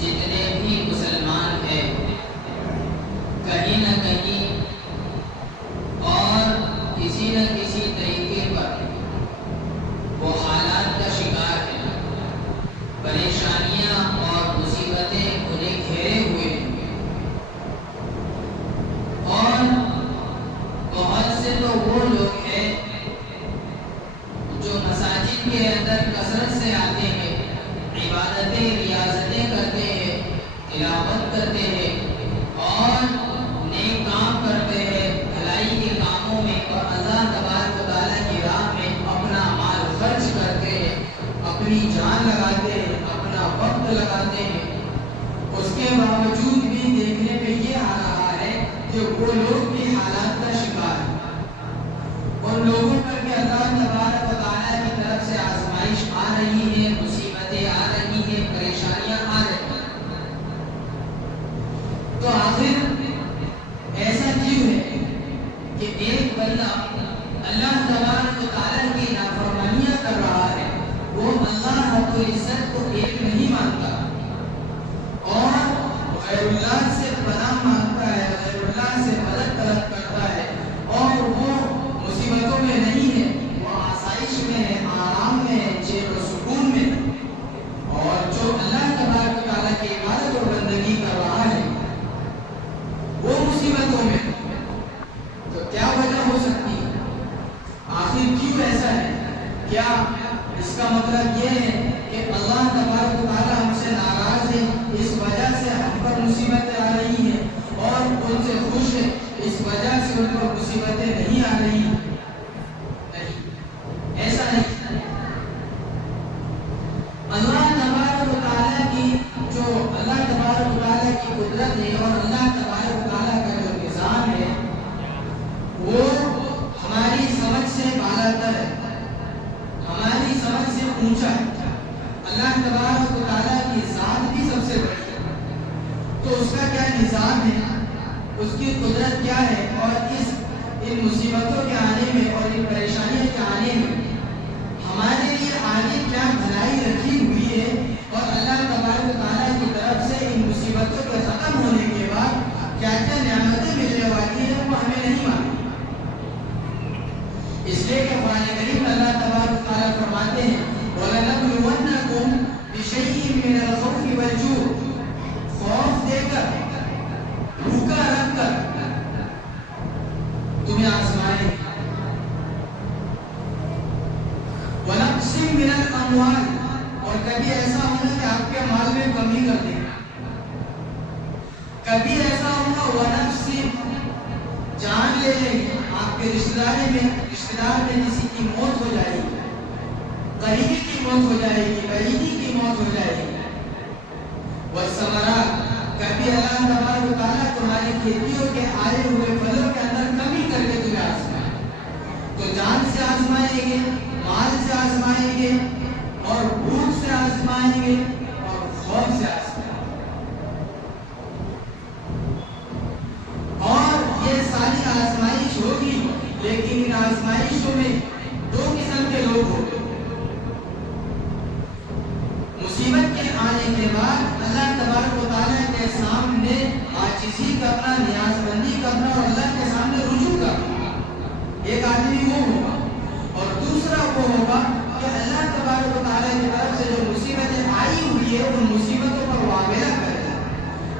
جتنے بھی مسلمان ہیں کہیں نہ کہیں اور کسی نہ کسی طریقے پر وہ حالات کا شکار ہیں، پریشانیاں اور مصیبتیں انہیں گھیرے ہوئے ہیں، اور بہت سے تو وہ لوگ ہیں جو مساجد کے اندر کثرت سے آتے ہیں، عبادتیں ریاضتیں کرتے ہیں، تلاوت کرتے ہیں اور نیک کام کرتے ہیں، بھلائی کے کاموں میں اور اللہ تبارک و تعالیٰ کی راہ میں اپنا مال خرچ کرتے ہیں، اپنی جان لگاتے ہیں، اپنا وقت لگاتے ہیں، اس کے باوجود بھی دیکھنے میں یہ آ رہا ہے کہ وہ لوگ بھی حالات کا شکار ہیں۔ ان لوگوں پر بھی اللہ تبارک و تعالیٰ کی طرف سے آزمائش آ رہی ہے، مصیبتیں آ رہی ہیں، پریشانیاں آ رہی ہیں۔ تو آخر ایسا کیوں ہے کہ ایک بندہ اللہ تبارک و تعالیٰ کی نافرمانیاں کر رہا ہے، وہ اللہ رب العزت کو ایک نہیں مانتا اور غیر اللہ سے پناہ مانگتا ہے، غیر اللہ سے مدد طلب کرتا ہے، اور وہ مصیبتوں میں نہیں ہے، وہ آسائش میں ہے، آرام میں ہے، چین و سکون میں ہے، اور جو اللہ تبارک و تعالیٰ کی عبادت اور بندگی کر رہا ہے وہ مصیبتوں میں۔ تو کیا وجہ ہو سکتی ہے؟ آخر کیوں ایسا ہے؟ کیا اس کا مطلب یہ ہے کہ اللہ تبارک و تعالیٰ ہم سے ناراض ہے، اس وجہ سے ہم پر مصیبتیں آ رہی ہیں، اور ان سے خوش ہے، اس وجہ سے ان پر مصیبتیں نہیں آ رہی؟ نہیں، ایسا نہیں۔ اللہ تبارک و تعالیٰ کی جو اللہ تبارک و تعالیٰ کی قدرت ہے اور اللہ تبارک و تعالیٰ کا جو نظام ہے وہ ہماری سمجھ سے بالاتر ہے، ہماری سمجھ سے اونچا ہے۔ اللہ تبارک و تعالیٰ کی ذات بھی سب سے بڑی ہے، تو اس کا کیا نظام ہے، اس کی قدرت کیا ہے، اور ان مصیبتوں کے آنے میں اور ان پریشانیوں کے آنے میں ہمارے لیے آگے کیا بھلائی رکھی ہوئی ہے، اور اللہ تبارک و تعالیٰ کی طرف سے ان مصیبتوں کے ختم ہونے کے بعد کیا کیا نعمتیں ملنے والی ہیں، وہ ہمیں نہیں معلوم۔ اس لیے کہ قرآن کریم میں اللہ تبارک و تعالیٰ فرماتے ہیں وَلَنَبْلُوَنَّكُمْ بِشَيْءٍ مِّنَ الْخَوْفِ وَالْجُوعِ، خوف دے کر، بھوکا رکھ کر تمہیں آزمائیں گے، وَنَقْصٍ مِّنَ الْأَمْوَالِ، اور کبھی ایسا ہوگا کہ آپ کے مال میں کمی کر دیں گے، کبھی ایسا ہوگا وَنَفْسٍ، جان لے لیں گے، آپ کے رشتہ دار میں کسی کی موت ہو جائے گی، قریبی کی موت ہو جائے گی، بعیدی کی موت ہو جائے گی، وَالثَّمَرَاتِ، کبھی اللہ تبارک و تعالیٰ تمہاری کھیتیوں کے آئے ہوئے پھلوں کے اندر کمی کر کے تمہیں آزمائیں، تو جان سے آزمائیں گے، مال سے آزمائیں گے، اور بھوک سے آزمائیں گے، اور خوف سے آزمائیں گے۔ اور یہ ساری آزمائش ہوگی، لیکن ان آزمائشوں میں دو قسم کے لوگ ہوں گے۔ مصیبت کے آنے کے بعد اللہ تبارک و تعالیٰ کے سامنے عاجزی کرنا، نیاز بندی کرنا اور اللہ کے سامنے رجوع کرنا، ایک آدمی وہ ہوگا، اور دوسرا وہ ہوگا کہ اللہ تبارک و تعالیٰ کی طرف سے جو مصیبتیں آئی ہوئی ہے ان مصیبتوں پر معاملہ کرے گا،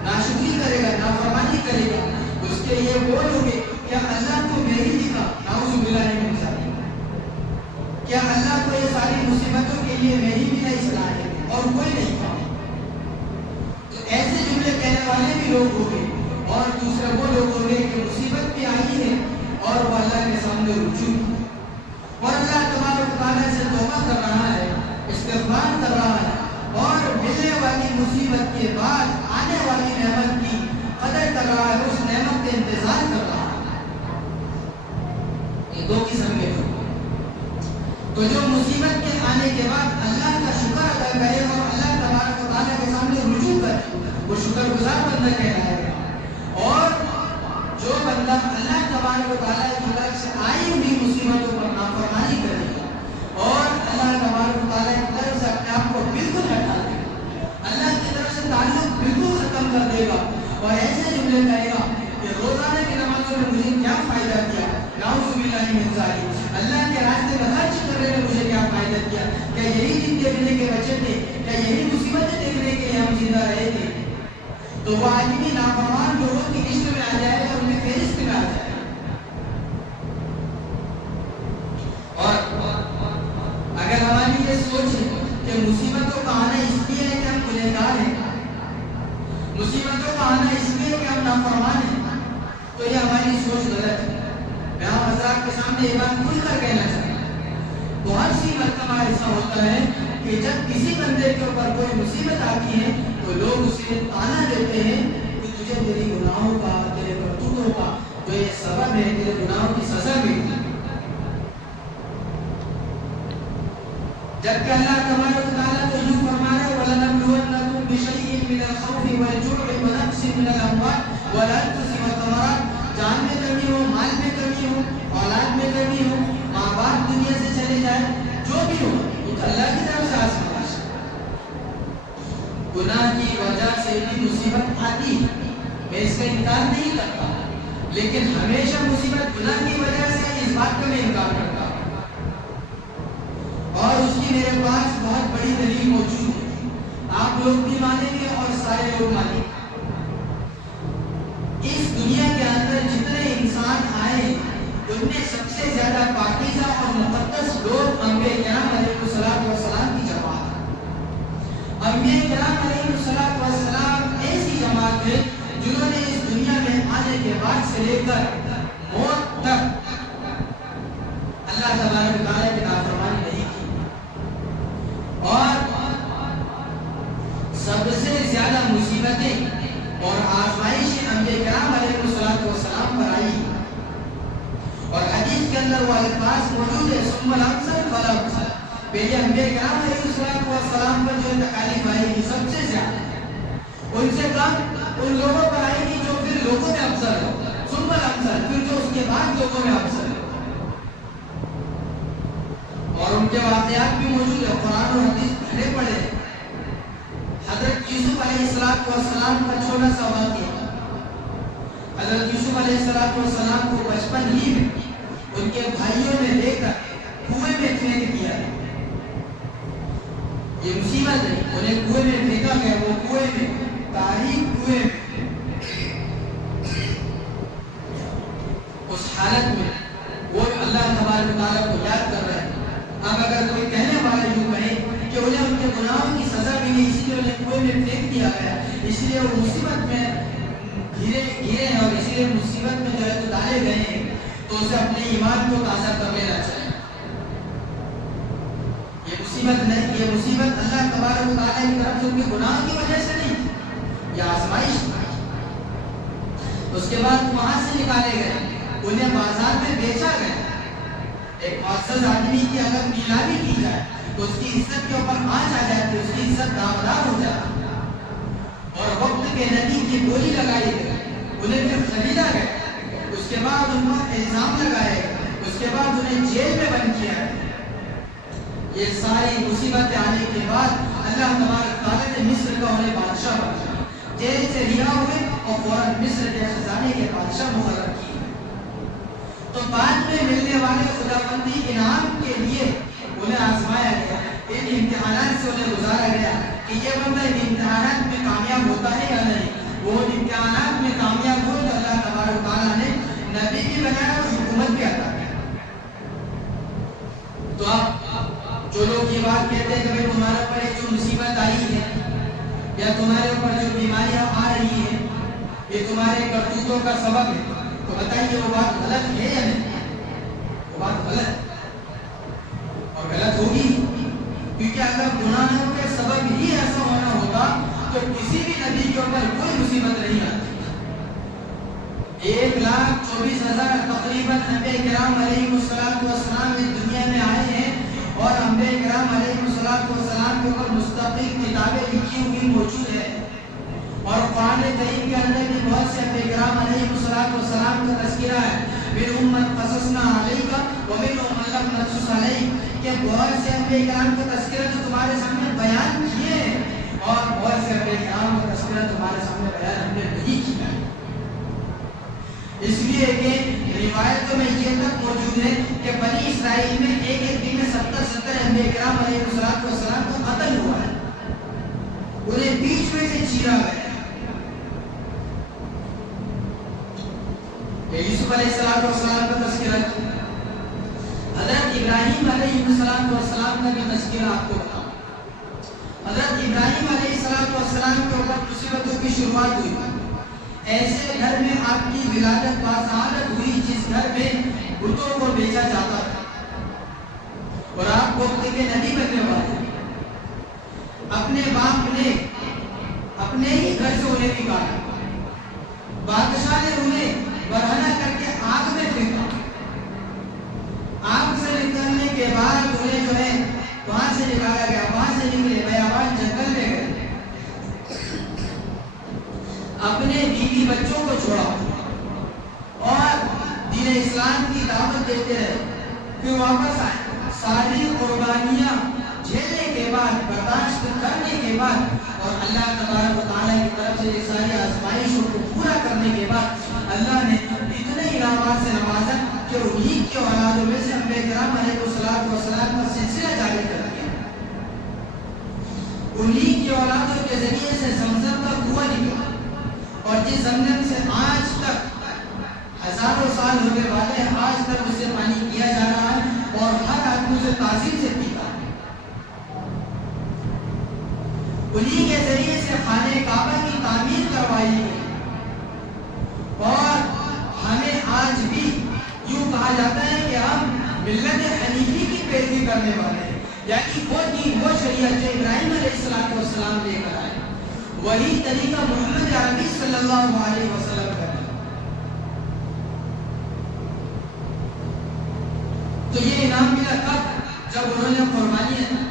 ناشکری کرے گا، نافرمانی کرے گا، اس کے یہ بولو گے کیا اللہ کو میں ہی دکھا، نعوذ باللہ من ذالک، کیا اللہ کو یہ ساری مصیبتوں کے لیے میں ہی بھی نہیں صلاحیت اور کوئی نہیں تھا؟ تو ایسے جملے کہنے والے بھی لوگ ہوں گے، اور دوسرے وہ لوگ ہوں گے کہ مصیبت بھی آئی ہے اور وہ اللہ کے سامنے رجوع اور اللہ تبارک و تعالیٰ سے توبہ کر رہا ہے، استغفار کر رہا ہے، اور ملنے والی مصیبت کے بعد آنے والی نعمت کی قدر کر رہا ہے، اس نعمت کا انتظار کر رہا ہے۔ یہ دو قسم کے لوگ۔ تو جو مصیبت کے آنے کے بعد اللہ کا شکر ادا کرے اور اللہ تبارک و تعالیٰ کے سامنے رجوع کرے، وہ شکر گزار بندہ کہلائے گا، اور جو بندہ اللہ تبارک و تعالیٰ کی طرف سے آئی ہوئی مصیبتوں پر نافرمانی کرے گا اور اللہ تبارک و تعالیٰ کی طرف سے اپنے آپ کو بالکل ہٹا دے گا، اللہ کی طرف سے تعلق کر دے گا اور ایسے جملے کہے گا کہ روزانہ کی نمازوں میں مجھے کیا فائدہ کیا، نعوذ باللہ من ذالک، اللہ کے راستے میں خرچ کرنے میں مجھے کیا فائدہ کیا، کیا یہی دن دیکھنے کے بچے تھے، کیا یہی مصیبتیں دیکھنے کے لیے ہم زندہ رہے تھے؟ تو وہ آدمی نافرمان لوگوں کی لسٹ میں آ جائے اور ان کی فہرست میں آ جائے۔ اور اگر ہماری یہ سوچ ہے کہ مصیبتوں کا آنا اس لیے ہے کہ ہم گنہگار ہیں، مصیبتوں کا آنا اس لیے کہ ہم نافرمان ہیں، تو یہ ہماری سوچ غلط ہے۔ میں آپ حضرات کے سامنے یہ بات کھل کر کہنا چاہتا ہوں، بہت سی مرتبہ ایسا ہوتا ہے کہ جب کسی بندے کے اوپر کوئی مصیبت آتی ہے تو لوگ اسے تانا دیتے ہیں کہ تجھے تیری گناہوں کا، تیرے کرتوتوں کا جو یہ سبب ہے، تیرے گناہوں کی سزا ملی۔ جبکہ اللہ تبارک و تعالیٰ تو یوں فرما رہا ہے وَلَنَبْلُوَنَّكُمْ بِشَيْءٍ مِّنَ الْخَوْفِ وَالْجُوعِ وَنَقْصٍ مِّنَ الْأَمْوَالِ وَالْأَنفُسِ وَالثَّمَرَاتِ، جان میں کمی ہو، مال میں کمی ہو، اولاد میں کمی ہو، ماں باپ دنیا سے چلے جائے، جو بھی ہو وہ تو اللہ کی طرف سے آزمائش ہے۔ گناہ کی وجہ سے بھی مصیبت آتی ہے، میں اس کا انکار نہیں کرتا، لیکن ہمیشہ مصیبت گناہ کی وجہ سے اس بات کا میں انکار کرتا ہوں، اور اس کی میرے پاس بہت بڑی دلیل موجود ہے، آپ لوگ بھی مانیں گے اور سارے لوگ مانیں گے۔ اس دنیا کے اندر جتنے انسان آئے ان میں سب سے زیادہ پاکیزہ اور مقدس لوگ انبیاء کرام علیہ السلام کی جماعت ہے۔ انبیاء کرام علیہ السلام ایسی جماعت ہے جنہوں نے اس دنیا میں آنے کے بعد سے لے کر موت تک اللہ تبارک و تعالیٰ کی نافرمانی نہیں کی، اور سب سے زیادہ مصیبتیں اور آزمائشیں انبیاء کرام علیہ السلام پر آئی، اور حدیث کے اندر وہ الفاظ موجود ہے ثم الامثل فالامثل، پہلے انبیاء کرام علیہ السلام پر جو تکالیف آئی گی سب سے زیادہ، ان سے کم ان لوگوں پر آئے گی جو پھر لوگوں میں افضل ہو، ثم الامثل، پھر جو اس کے بعد لوگوں میں افضل ہو، اور ان کے واقعات بھی موجود ہے، قرآن اور حدیث پڑھے پڑھے۔ حضرت یوسف علیہ السلام کا چھوٹا سا واقعہ، حضرت یوسف علیہ السلام کو بچپن ہی میں ان کے بھائیوں نے لے کر کنویں میں پھینک دیا، یہ مصیبت ہے، انہیں کنویں میں پھینکا گیا، وہ کنویں میں، تاریک کنویں میں، اس حالت میں وہ اللہ تبارک و تعالیٰ کو یاد کر رہے ہیں۔ اب اگر کوئی کہنے والا یوں کہے کہ انہیں ان کے گناہوں کی سزا ملی اسی لیے انہیں کنویں میں پھینک دیا گیا، اس لیے وہ مصیبت میں گرے ہیں اور اسی لیے مصیبت میں جو ہے تو ڈالے گئے ہیں، تو اسے اپنے ایمان کو تازہ کر لینا چاہیے۔ یہ مصیبت نہیں، یہ مصیبت اللہ تبارک و تعالیٰ کی طرف سے ان کے گناہوں کی وجہ سے نہیں، یہ آزمائش تھی۔ اس کے بعد وہاں سے نکالے گئے، انہیں بازار میں بیچا گیا۔ ایک معزز آدمی کی اگر نیلامی کی جائے تو اس کی عزت کے اوپر آنچ آ جاتی ہے، اس کی عزت داغدار ہو جاتی ہے، اور وقت کے نبی کی بولی لگائی گئی، انہیں پھر خریدا گیا، اس کے بعد ان پر الزام لگائے گئے، اس کے بعد انہیں جیل میں بند کیا گیا۔ یہ ساری مصیبتیں آنے کے بعد اللہ تبارک تعالیٰ نے مصر کا انہیں بادشاہ بنایا، جیل سے رہا ہوئے اور فوراً مصر کے خزانے کے بادشاہ مقرر کیے۔ تو بعد میں ملنے والے خداوندی انعام کے لیے انہیں آزمایا گیا، ان امتحانات سے انہیں گزارا گیا کہ یہ بندہ ان امتحانات میں کامیاب ہوتا ہے یا نہیں۔ وہ ان امتحانات میں کامیاب ہو تو اللہ تبارک و تعالیٰ نے نبی بھی بنایا اور حکومت بھی عطا کی۔ تو اب جو لوگ یہ بات کہتے ہیں کہ بھائی تمہارے اوپر ایک جو مصیبت آئی ہے یا تمہارے اوپر جو بیماریاں آ رہی ہیں یہ تمہارے کرتوتوں کا سبب ہے، تو بتائیے وہ بات غلط ہے یا نہیں؟ وہ بات غلط اور غلط ہوگی، کیونکہ اگر گناہوں کے سبب ہی ایسا ہونا ہوتا تو کسی بھی نبی کے اوپر کوئی مصیبت نہیں آتی۔ 1,24,000 تقریباً انبیاء کرام علیہ السلام اس دنیا میں آئے ہیں، اور انبیاء کرام علیہ السلام کے اوپر مستقل کتابیں لکھی ہوئی موجود ہے، اور قرآن کریم کے اندر بھی بہت سے انبیاء کرام علیہ السلام کا تذکرہ ہے، مِنْهُمْ مَنْ قَصَصْنَا عَلَيْكَ وَمِنْهُمْ مَنْ لَمْ نَقْصُصْ عَلَيْكَ، کہ بہت سے انبیاء کرام کا تذکرہ جو تمہارے سامنے بیان کیے ہیں، اور بہت سے انبیاء کرام کا تذکرہ فضیلت ہمارے سامنے بیان ہم نے نہیں کیا ہے. اس لیے کہ روایتوں میں یہ تک موجود ہے کہ بنی اسرائیل میں ایک ایک دن میں 70 انبیاء کرام علیہ السلام کا قتل ہوا ہے. انہیں بیچ میں سے چیرا گیا. یوسف علیہ السلام کا تذکرہ, حضرت ابراہیم علیہ السلام کا بھی تذکرہ آپ کو بتاؤں. حضرت ابراہیم علیہ السلام کے اوپر مصیبتوں کی شروعات ہوئی. ایسے گھر میں آپ کی ولادت باسعادت ہوئی جس گھر میں بتوں کو بیچا جاتا تھا, اور آپ وقت کے نبی بننے والے. اپنے باپ نے اپنے ہی گھر سے انہیں نکالا. بادشاہ نے انہیں برہنہ کر کے آگ میں پھینکا. آگ سے نکلنے کے بعد انہیں جو ہے وہاں سے نکالا گیا. وہاں سے نکلے بیابان جنگل میں گئے, اپنے بیوی بچوں کو چھوڑا اور دین اسلام کی دعوت دیتے رہے. پھر واپس آئے. ساری قربانیاں جھیلنے کے بعد, برداشت کرنے کے بعد, اور اللہ تبارک و تعالیٰ کی طرف سے یہ ساری آزمائشوں کو پورا کرنے کے بعد اللہ نے اتنے انعامات سے نوازا کہ انہی کی اولادوں میں سے انبیاء کرام علیہ السلام کا سلسلہ جاری کر دیا. انہی کی اولادوں کے ذریعے سے زمزم کا کنواں نکلا, اور جس زمزم سے آج تک ہزاروں سال ہونے والے ہیں, آج تک اسے پانی کیا جا رہا ہے اور ہر آدمی اسے تعظیم سے پیتا ہے. انہی کے ذریعے سے خانہ کعبہ کی تعمیر کروائی گئی, اور ہمیں آج بھی یوں کہا جاتا ہے کہ ہم ملت حنیفی کی پیروی کرنے والے ہیں. یعنی وہ دین, وہ شریعت جو ابراہیم علیہ السلام لے کر آئے, وہی طریقہ محمد عربی صلی اللہ علیہ وسلم کا ہے. تو یہ انعام ملا کب؟ جب انہوں نے قربانیاں,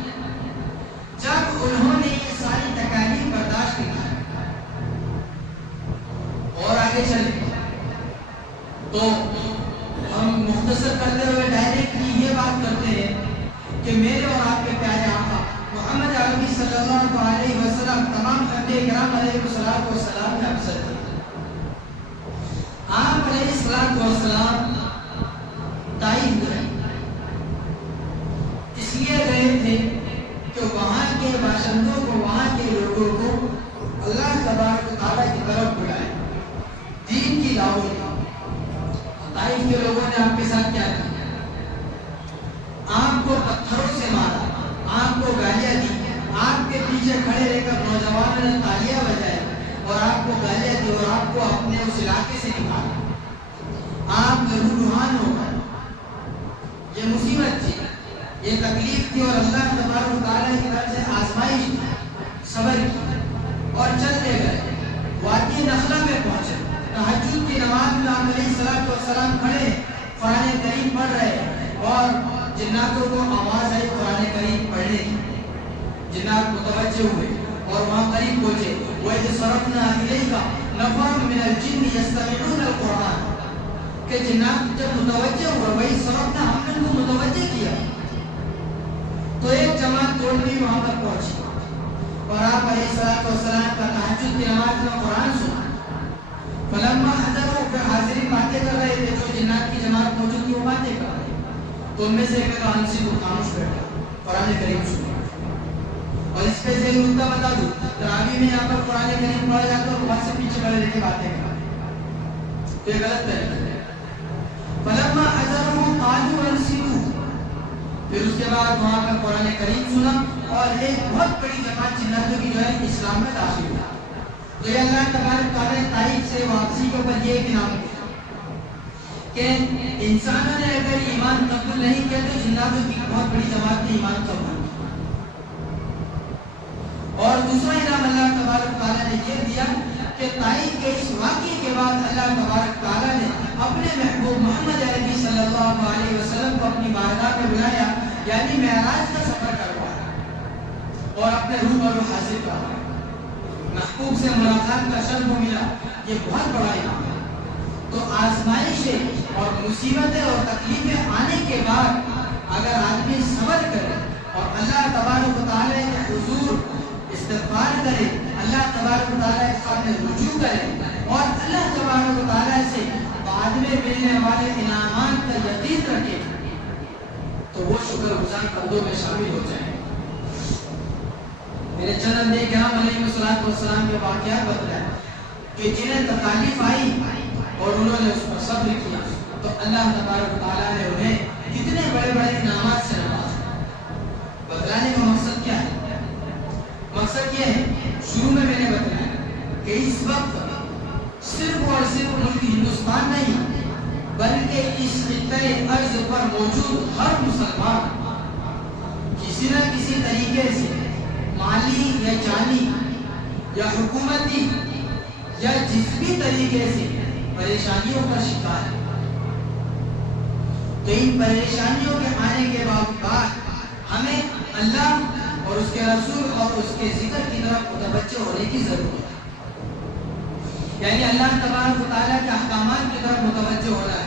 جب انہوں نے یہ ساری تکالیف برداشت کی. اور آگے چلے تو ہم مختصر کرتے ہوئے ڈائریکٹلی یہ بات کرتے ہیں کہ میرے اور آپ کے پیارے آقا محمد عربی صلی اللہ علیہ وسلم تمام انبیاء کرام علیہ السلام میں افضل تھے. آپ علیہ السلام طائف گئے. اس لیے گئے تھے کہ وہاں کے باشندوں کو, وہاں کے لوگوں کو اللہ تبارک و تعالیٰ کی طرف بلائے, دین کی دعوت. طائف کے لوگوں نے آپ کے ساتھ کیا کیا؟ آپ کو پتھروں سے مارا, آپ کو گالیاں دی, آپ کے پیچھے کھڑے رہ کر نوجوانوں نے تالیاں بجائے اور آپ کو گالیاں دی, اور آپ کو اپنے اس علاقے سے نکالا. آپ لہو لہان ہو گئے. یہ مصیبت تھی, یہ تکلیف تھی, اور اللہ تبارک و تعالیٰ کی طرف سے آزمائش تھی. صبر کی اور چلتے گئے. وادی نخلا میں پہنچے. تہجد کی نماز میں آپ علیہ السلام کھڑے, قرآن کریم پڑھ رہے, اور جناتوں کو آواز آئی قرآن کریم پڑھنے کی. جنات متوجہ ہوئے اور وہاں قریب پہنچے. وَإِذْ صَرَفْنَا إِلَيْكَ نَفَرًا مِنَ الْجِنِّ يَسْتَمِعُونَ الْقُرْآنَ, کہ جنات جب متوجہ ہوا, وہی صرفنا, ہم نے ان کو متوجہ کیا. تو ایک جماعت توڑنی وہاں پر پہنچی, اور آپ علیہ السلام کا تہجد کی نماز میں قرآن سنا. فلما حضروا, پھر حاضرین باتیں کر رہے تھے, جو جنات کی جماعت موجود تھی وہ باتیں کر رہے. تو ان میں سے ایک انسی کو خاموش بیٹھا, قرآن کریم سنا. اور اس پہ سے نکتہ بتا دوں, تراویح میں یہاں پر قرآن کریم پڑھا جاتا ہے اور بہت سے پیچھے کھڑے رہ کے باتیں کر رہے ہیں, تو یہ غلط طریقہ ہے. فلما حضروا قالوا انصتوا, پھر اس کے بعد وہاں پر قرآن کریم سنا, اور ایک بہت بڑی جماعت جناتوں کی جو ہے اسلام میں داخل ہوا. تو یہ اللہ تبارک تعالیٰ نے طائف سے واپسی کے اوپر یہ انعام دیا کہ انسانوں نے اگر ایمان قبول نہیں کیا تو جناتوں کی بہت بڑی جماعت نے ایمان قبول کیا. اور دوسرا انعام اللہ تبارک تعالیٰ نے یہ دیا کہ طائف کے اس واقعے کے بعد اللہ تبارک تعالیٰ نے اپنے محبوب محمد عربی صلی اللہ علیہ وسلم کو اپنی بارگاہ میں بلایا, یعنی معراج کا سفر کروایا اور اپنے روبرو حاضر کروایا. محبوب سے ملاقات کا شرف ملا, یہ بہت بڑا انعام ہے. تو آزمائشیں اور مصیبتیں اور تکلیفیں آنے کے بعد اگر آدمی صبر کرے اور اللہ تبارک و تعالیٰ کے حضور استغفار کرے اللہ تبارک و تعالیٰ کے سامنے رجوع کرے اور اللہ تبارک و تعالیٰ سے بعد میں ملنے والے انعامات کا یقین رکھے تو وہ شکر گزار بندوں میں شامل ہو جائے۔ میرے چند انبیاء کرام علیہ السلام کے واقعات بتلائے کہ جنہیں تکالیف آئی اور انہوں نے اس پر صبر کیا تو اللہ تبارک و تعالیٰ نے انہیں کتنے بڑے بڑے انعامات سے نوازا۔ بتلانے کا مقصد کیا ہے؟ مقصد یہ ہے، شروع میں نے بتلایا کہ اس وقت صرف اور صرف ملک ہندوستان نہیں بلکہ اس خطۂ ارض پر موجود ہر مسلمان کسی نہ کسی طریقے سے مالی یا جانی یا حکومتی یا جس بھی طریقے سے پریشانیوں کا شکار ہے۔ تو ان پریشانیوں کے آنے کے بعد ہمیں اللہ اور اس کے رسول اور اس کے ذکر کی طرف متوجہ ہونے کی ضرورت ہے، یعنی اللہ تبارک و تعالیٰ کے احکامات کی طرف متوجہ ہونا ہے،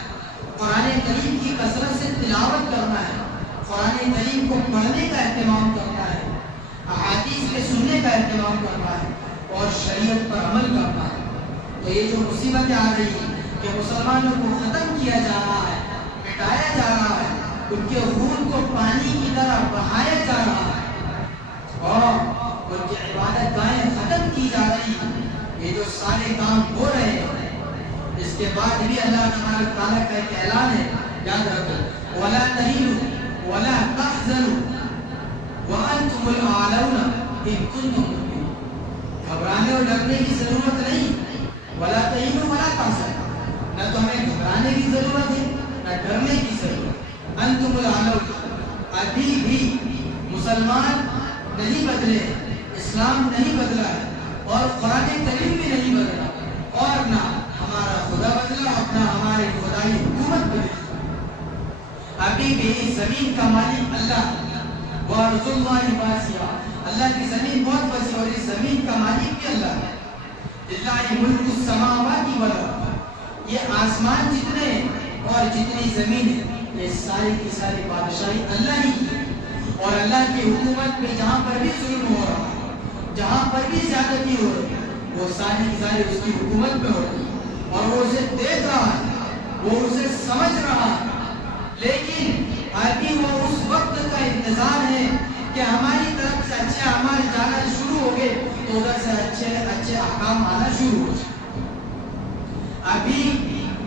قرآن کریم کی کثرت سے تلاوت کرنا ہے، قرآن کریم کو پڑھنے کا اہتمام کرنا ہے، احادیث کے سننے کا اہتمام کرنا ہے اور شریعت پر عمل کرنا ہے۔ تو یہ جو مصیبتیں آ رہی ہیں کہ مسلمانوں کو ختم کیا جا رہا ہے، مٹایا جا رہا ہے، ان کے خون کو پانی کی طرح بہایا جا رہا ہے اور ان کی عبادت گاہیں ختم کی جا رہی ہیں، یہ جو سارے کام ہو رہے ہیں، اس کے بعد بھی اللہ تبارک تعالیٰ کا ایک اعلان ہے، یاد رکھو، وَلَا تَهِنُوا وَلَا تَحْزَنُوا وَأَنْتُمُ الْأَعْلَوْنَ إِن كُنتُم مُّؤْمِنِينَ۔ گھبرانے اور ڈرنے کی ضرورت نہیں، وَلَا تَهِنُوا وَلَا تَحْزَنُوا، نہ تو ہمیں گھبرانے کی ضرورت ہے نہ ڈرنے کی ضرورت۔ أَنْتُمُ الْأَعْلَوْنَ، ابھی بھی مسلمان نہیں بدلے، اسلام نہیں بدلا ہے اور قرآن کریم بھی نہیں بدلا اور نہ ہمارا خدا بدلا اور نہ ہماری خدائی حکومت بدلی۔ ابھی بھی اس زمین کا مالک اللہ، وَأَرْضُ اللَّهِ وَاسِعَةٌ، اللہ کی زمین بہت وسیع اور اس زمین کا مالک بھی اللہ ہے۔ لِلَّهِ مُلْكُ السَّمَاوَاتِ وَالْأَرْضِ، یہ آسمان جتنے اور جتنی زمین ہے یہ ساری کی ساری بادشاہی اللہ ہی کی ہے، اور اللہ کی حکومت میں جہاں پر بھی ظلم ہو رہا ہے، جہاں پر بھی زیادتی ہو رہی ہے، وہ ساری کی ساری اس کی حکومت میں ہو رہی ہے اور وہ اسے دیکھ رہا ہے، وہ اسے سمجھ رہا ہے، لیکن ابھی وہ اس وقت کا انتظار ہے کہ ہماری طرف سے اچھے اعمال جانا شروع ہو گئے تو ادھر سے اچھے احکام آنا شروع ہو جائے۔ ابھی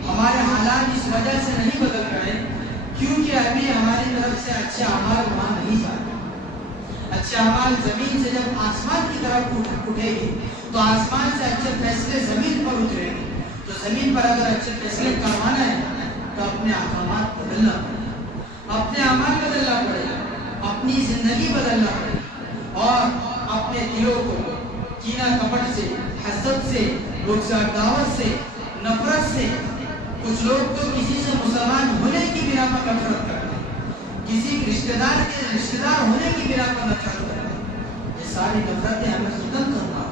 ہمارے حالات اس وجہ سے نہیں بدل رہے کیونکہ ابھی ہماری طرف سے اچھے اعمال وہاں نہیں جا رہے۔ اچھے اعمال زمین سے جب آسمان کی طرف اٹھے گی تو آسمان سے اچھے فیصلے زمین پر اترے گی، تو زمین پر اگر اچھے فیصلے کروانا ہے تو اپنے احکامات بدلنا پڑے گا، اپنے اعمال بدلنا پڑے گا، اپنی زندگی بدلنا پڑے گا اور اپنے دلوں کو کینہ کپٹ سے، حسد سے، بغض و عداوت سے، نفرت سے، کچھ لوگ تو کسی سے مسلمان ہونے کی بنا پر نفرت کرتے ہیں، کسی رشتہ دار کے رشتہ دار ہونے کی بنا پر نفرت کرتے ہیں، یہ ساری نفرتیں ہمیں ختم کرنا ہوگا،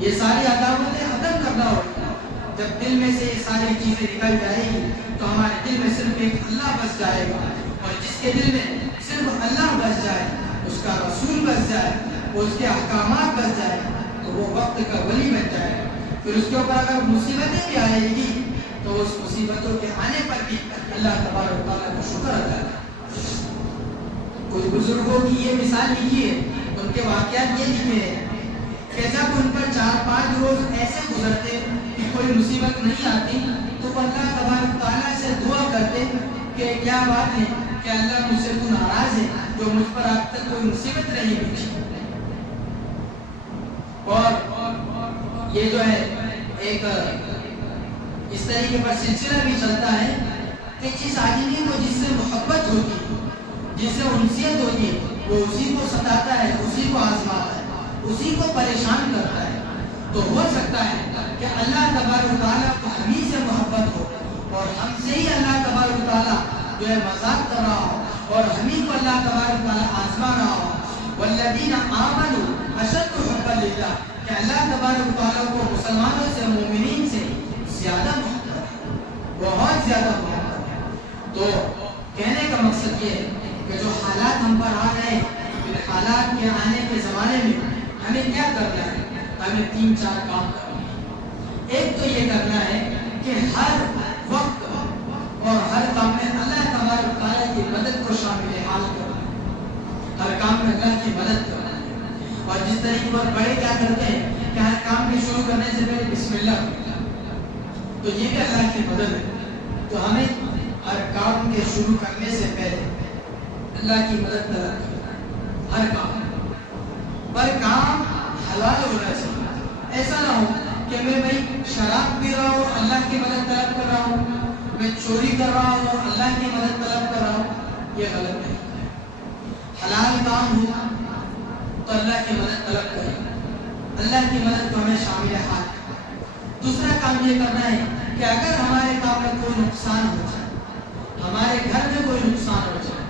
یہ ساری عداوتیں ختم کرنا ہوگا۔ جب دل میں سے یہ ساری چیزیں نکل جائے گی تو ہمارے دل میں صرف ایک اللہ بس جائے گا، اور جس کے دل میں صرف اللہ بس جائے، اس کا رسول بس جائے، اس کے احکامات بس جائے تو وہ وقت کا ولی بن جائے گا۔ پھر اس کے اوپر اگر مصیبتیں بھی آئے گی تو اس مصیبتوں کے آنے پر بھی اللہ تبارک و تعالیٰ کا شکر ادا کرے۔ کچھ بزرگوں کی یہ مثال لکھی ہے، ان کے واقعات یہ لکھے ہیں کہ جب ان پر 4-5 روز ایسے گزرتے کہ کوئی مصیبت نہیں آتی تو وہ اللہ تبارک و تعالیٰ سے دعا کرتے کہ کیا بات ہے کہ اللہ مجھ سے تو ناراض ہے جو مجھ پر اب تک کوئی مصیبت نہیں پہنچی۔ اور یہ جو ہے ایک اس طریقے پر سلسلہ بھی چلتا ہے کہ جس آدمی کو جس سے محبت ہوتی ہے، جس سے انسیت ہوتی ہے، وہ اسی کو ستاتا ہے، اسی کو آزماتا ہے، اسی کو پریشان کرتا ہے، تو ہو سکتا ہے کہ اللہ تبارک و تعالیٰ کو ہم ہی سے محبت ہو اور ہم سے ہی اللہ تبارک و تعالیٰ جو ہے مذاق کر رہا ہو اور ہم ہی کو اللہ تبارک و تعالیٰ آزما رہا ہو۔ والذین آمنوا اشد حبا للہ، کہ اللہ تبارک و تعالیٰ کو مسلمانوں سے، مومنین سے زیادہ محبت ہے، بہت زیادہ محبت ہے۔ تو کہنے کا مقصد یہ ہے کہ جو حالات ہم پر آ رہے ہیں، ان حالات کے آنے کے زمانے میں ہمیں کیا کرنا ہے؟ ہمیں 3-4 کام کرنے ہیں۔ ایک تو یہ کرنا ہے کہ ہر وقت اور ہر کام میں اللہ تبارک و تعالیٰ کی مدد کو شامل حال کرنا ہے، ہر کام میں اللہ کی مدد کرنا ہے۔ اور جس طریقے پر بڑے کیا کرتے ہیں کہ ہر کام کے شروع کرنے سے پہلے بسم اللہ کرنا، تو یہ بھی اللہ کی مدد ہے۔ تو ہمیں ہر کام کے شروع کرنے سے پہلے اللہ کی مدد طلب کرنا ہے، ہر کام پر کام حلال ہونا چاہیے۔ ایسا نہ ہو کہ میں بھائی شراب پی رہا ہوں اللہ کی مدد طلب کر رہا ہوں، میں چوری کر رہا ہوں اور اللہ کی مدد طلب کر رہا ہوں، یہ غلط نہیں ہے۔ حلال کام ہو تو اللہ کی مدد طلب کریں، اللہ کی مدد کو ہمیں شامل حال کریں۔ دوسرا کام یہ کرنا ہے کہ اگر ہمارے کام میں کوئی نقصان ہو جائے، ہمارے گھر میں کوئی نقصان ہو جائے،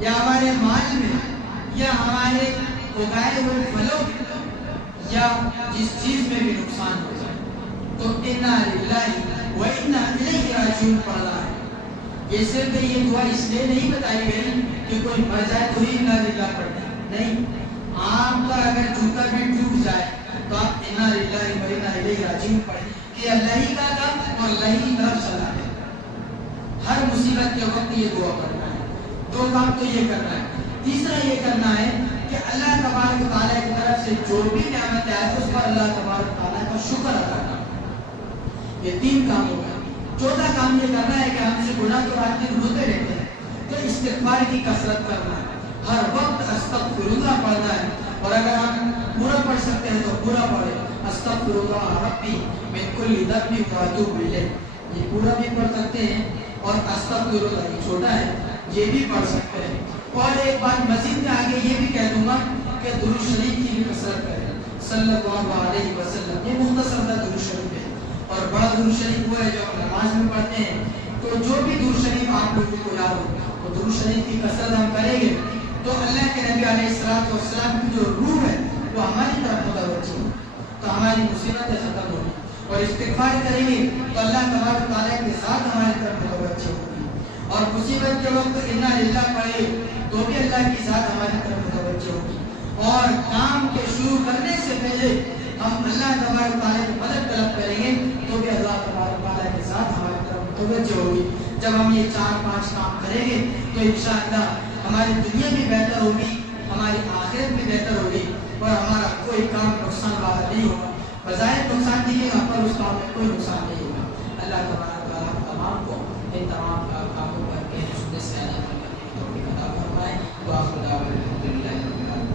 یا ہمارے مال میں، یا ہمارے اگائے ہوئے پھلوں میں، یا جس چیز میں بھی نقصان ہو جائے، تو انا للہ و انا الیہ راجعون پڑھنا ہے۔ یہ صرف یہ دعا اس لیے نہیں بتائی گئی کہ کوئی مر جائے تو ہی انا للہ پڑھنا ہے، نہیں، عام طور اگر جوتا بھی ٹوٹ جائے تو آپ انا للہ و انا الیہ راجعون پڑھیں کہ اللہ ہی کا کام اور اللہ ہی طرف چلا ہے۔ ہر مصیبت کے وقت یہ دعا کرنا ہے۔ 2 کام تو یہ کرنا ہے۔ تیسرا یہ کرنا ہے کہ اللہ تبارک و تعالیٰ کی طرف سے جو بھی نعمت آئے اس پر اللہ تبارک و تعالیٰ کا شکر ادا کرنا۔ یہ 3 کام ہو گئے۔ چوتھا کام یہ کرنا ہے کہ ہم سے گناہ تو رات دن ہوتے رہتے ہیں، تو استغفار کی کثرت کرنا ہے، ہر وقت استغفر اللہ پڑھنا ہے، اور اگر ہم پورا پڑھ سکتے ہیں تو پورا پڑھیں، استغفر اللہ ربی من کل ذنب واتوب الیہ، یہ پورا بھی پڑھ سکتے ہیں، اور استغفر اللہ یہ چھوٹا ہے یہ بھی پڑھ سکتے ہیں۔ اور ایک بات مزید میں آگے یہ بھی کہہ دوں گا کہ درود شریف کی بھی کثرت کریں، صلی اللہ علیہ وسلم۔ یہ مختصر سا درود شریف ہے، اور بڑا درود شریف وہ ہے جو ہم نماز میں پڑھتے ہیں۔ تو جو بھی درود شریف آپ لوگوں کو یاد ہو تو درود شریف کی کثرت ہم کریں گے تو اللہ کے نبی علیہ السلام کی جو روح ہے وہ ہماری طرف متوجہ ہو، تو ہماری مصیبتیں ختم ہوگی، اور استغفار کریں گے تو اللہ تبارک و تعالیٰ کے ساتھ ہماری طرف متوجہ ہوگی، اور مصیبت کے وقت انا للہ پڑھے تو بھی اللہ کی ذات ہماری طرف متوجہ ہوگی، اور کام کے شروع کرنے سے پہلے ہم اللہ تبارک و تعالیٰ کی مدد طلب کریں گے تو بھی اللہ تبارک و تعالیٰ کے ساتھ ہماری طرف متوجہ ہوگی۔ جب ہم یہ 4-5 کام کریں گے تو انشاءاللہ ہماری دنیا بھی بہتر ہوگی، ہماری آخرت بھی بہتر ہوگی، اور ہمارا کوئی کام نقصان والا نہیں ہوگا۔ بظاہر نقصان دکھے گا پر اس کام میں کوئی نقصان نہیں ہوگا۔ اللہ تبارک و تعالیٰ تمام کو ان تمام کاموں پر کے سنت سے عطا فرمائے۔ دعا خدا